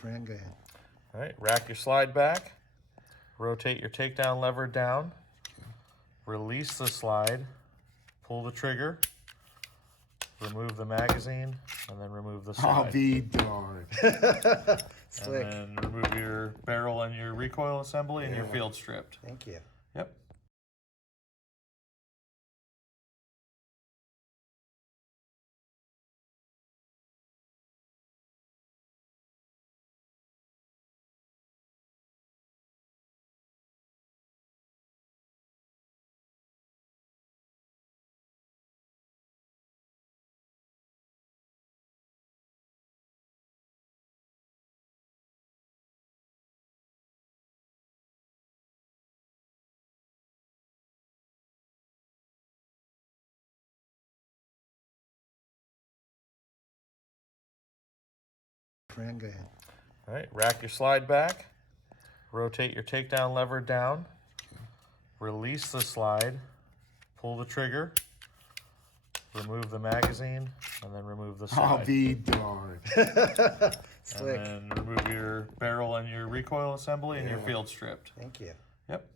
Fran, go ahead. All right, rack your slide back, rotate your takedown lever down, release the slide, pull the trigger, remove the magazine, and then remove the slide. I'll be darned. Slick. And then remove your barrel and your recoil assembly and your field stripped. Thank you. Yep. Fran, go ahead. All right, rack your slide back, rotate your takedown lever down, release the slide, pull the trigger, remove the magazine, and then remove the slide. I'll be darned. Slick. And then remove your barrel and your recoil assembly and your field stripped. Thank you. Yep.